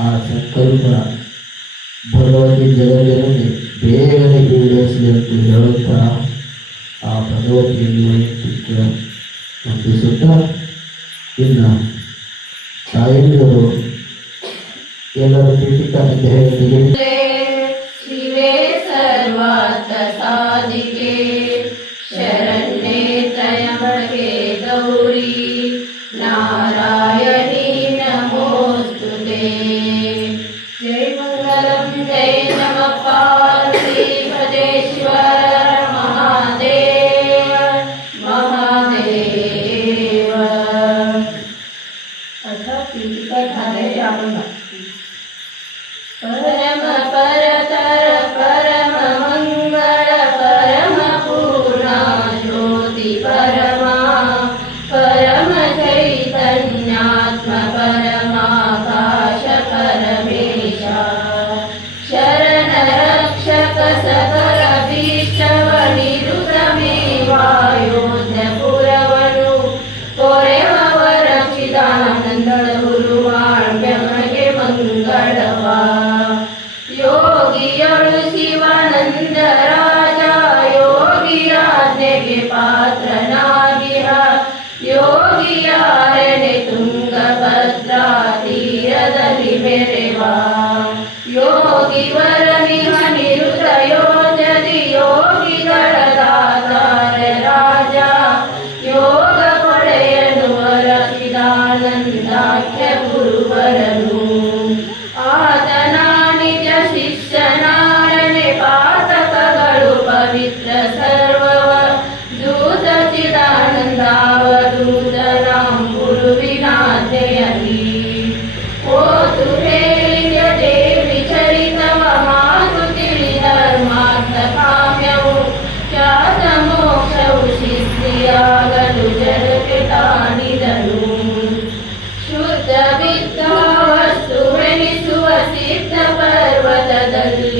ಆ ಸತ್ಕರ್ಮ ಭಗವತಿ ಜಗಜನನಿ ಬೇಗನೆ ಈಡೇರಿಸಲಿ ಅಂತ ಹೇಳುತ್ತಾ ಆ ಭಗವತಿಯನ್ನು ವಂದಿಸುತ್ತಾ ಇನ್ನು ತಾಯಂದಿರು ಎಲ್ಲರೂ ಪೀಠಿಕ ಅಂತ ಹೇಳಿ ಸರ್ವಾತ ಸಾ Hey. கடலில்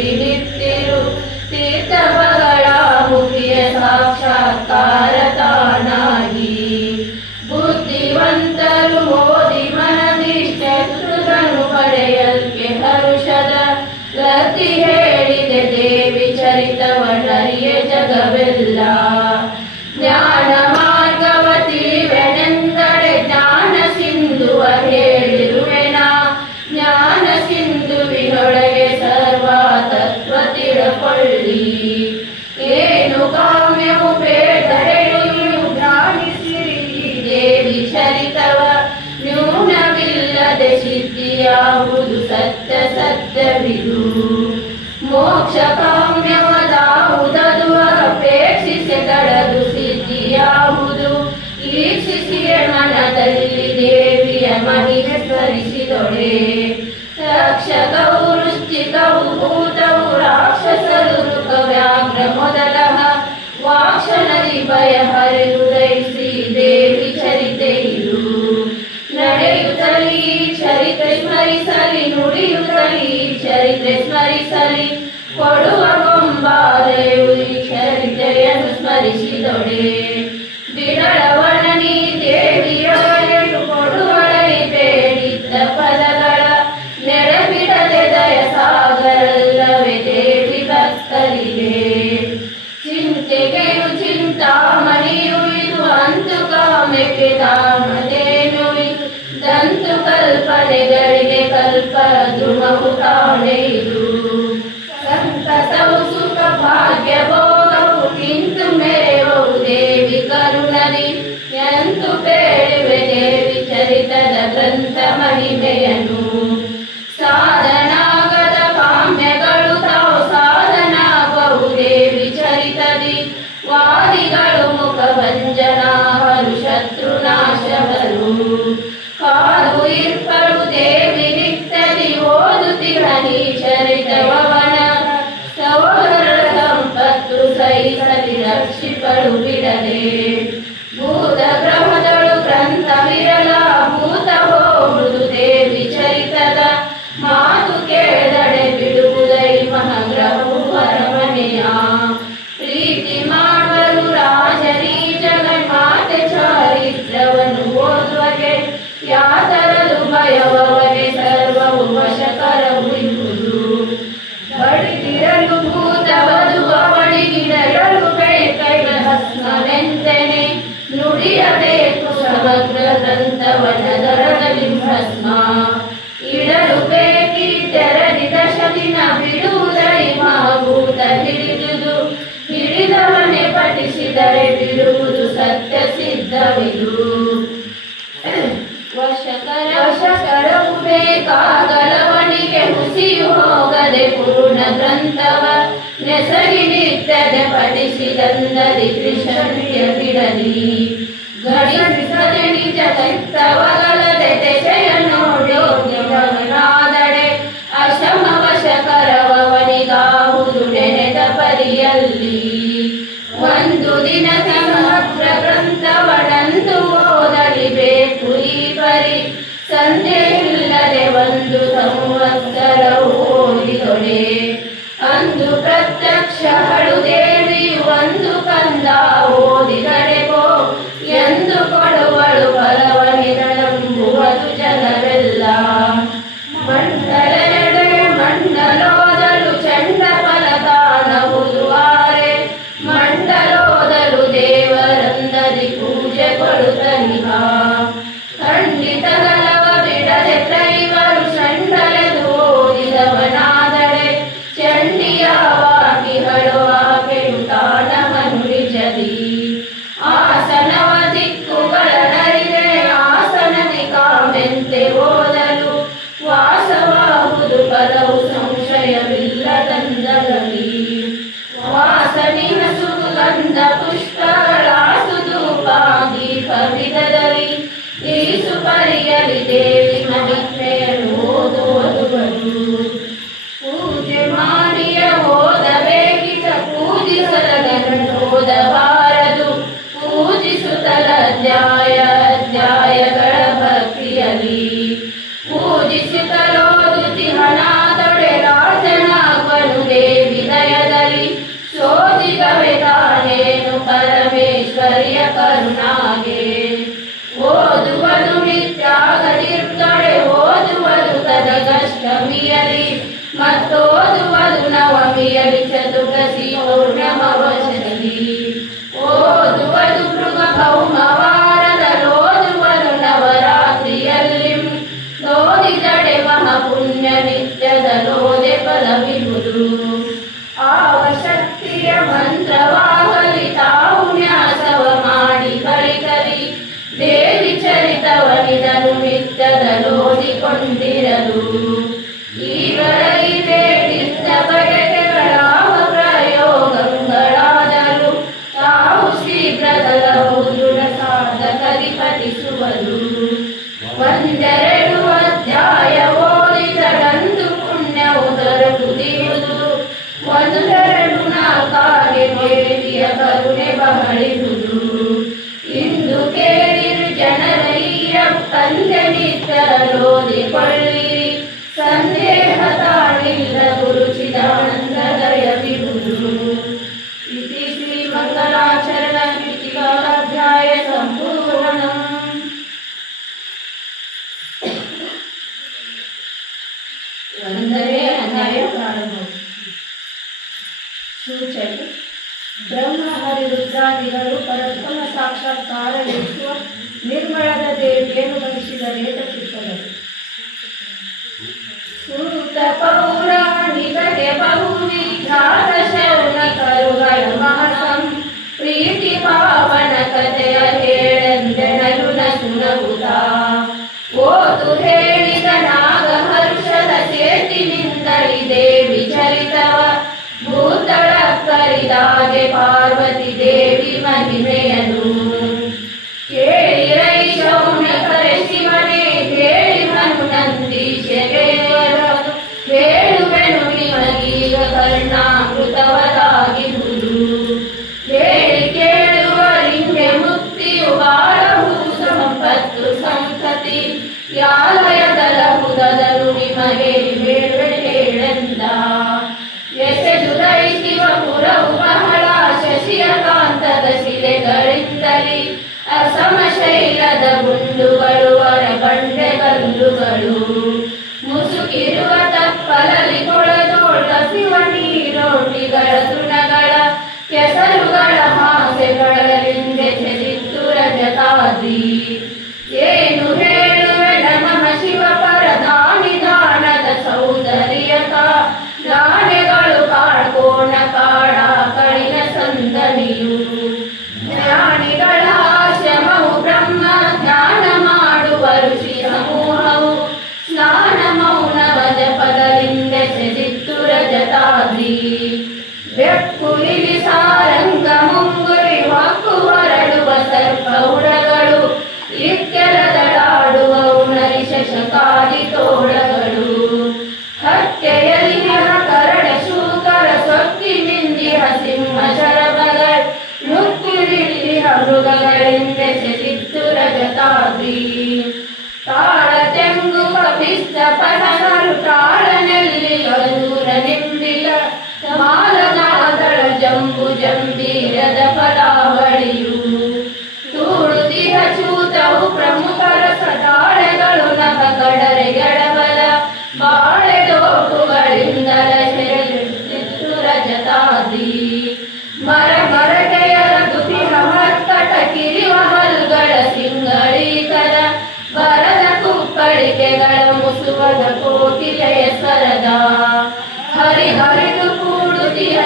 ಲೋಕದಲ್ಲಿ ದೇವಿಯ ಮಹಿಮೆ ಸ್ಮರಿಸಿದೊಡೆ. ರಕ್ಷಕವು ವೃಶ್ಚಿಕವು ಭೂತವು, ರಾಕ್ಷಸರು ವ್ಯಾಘ್ರ ಮೊದಲ ವಾಕ್ಷ ಭಯ ಹರಿದಯಿಸಿ ದೇವಿ ಚರಿತೆಯು ನಡೆಯುತ್ತಲಿ ಚರಿತ್ರೆ ಸ್ಮರಿಸಲಿ, ನುಡಿಯುತ್ತಲಿ ಚರಿತ್ರೆ ಸ್ಮರಿಸಲಿ, ಕೊಡುವ ಕೊಂಬಾಲೆಯು ಚರಿತ್ರೆಯನ್ನು ಸ್ಮರಿಸಿದೊಡೆ. ಬಿಡಳ La vida de los niños es una vida de. Yeah. ಕೊಳ್ಳಿ ಸಂದೇಹ ತಾಳಿಲ್ಲ ಗುರು ಚಿದಾನಂದ ದಯವಿ ಗುರು ಇತಿ ಶ್ರೀ ಮಂಗಲಾಚರಣ ಕೃತಿಕಾಧ್ಯಾಯ ಸಂಪೂರ್ಣ ಒಂದರೆ ಅನ್ಯಾಯ ಪ್ರಾರಂಭ ಸೂಚನೆ ಬ್ರಹ್ಮ ಹರಿರುದ್ರಾದಿಗಳು ಪರಬ್ರಹ್ಮ ಸಾಕ್ಷಾತ್ಕಾರ ವಿಶ್ವ ನಿರ್ಮಳದ ದೇವ star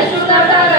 ajuda a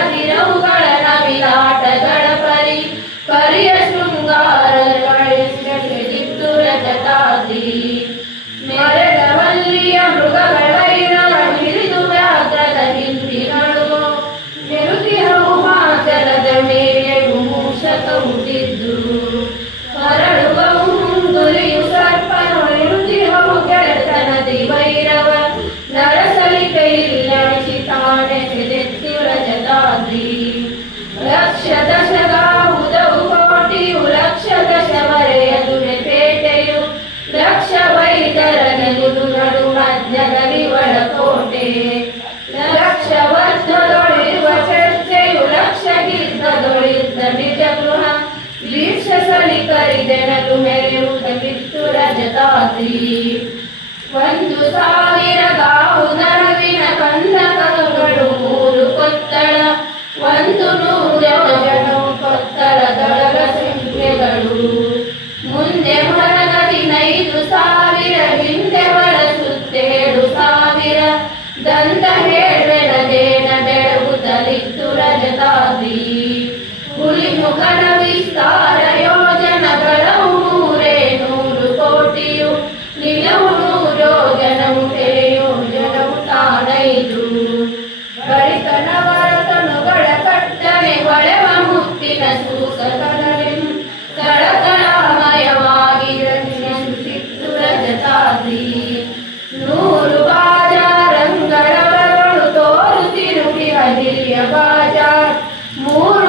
ರಾತ್ರಿ ಒಂದು ಸಾವಿರ ಗಾವು ನರವಿನ ಕಂದ ಮೂರು ಕೊತ್ತಳ, ಒಂದು ನೂರ ಜನ ಕೊತ್ತಳ ದಳದ ಸಂಖ್ಯೆಗಳು. ಮುಂದೆ ಹೊರಗದಿನೈದು ಸಾವಿರ, ಹಿಂದೆ ಹೊರಸುತ್ತೇಳು ಸಾವಿರ. ದಂತ ಹೇಳದೇನ ಬೆಳಗುತ್ತಲಿತ್ತು ರಜತಾದ್ರಿ. ಹುಲಿ ಮುಖದ ವಿಸ್ತಾರ प्रिय बाज़ार मोर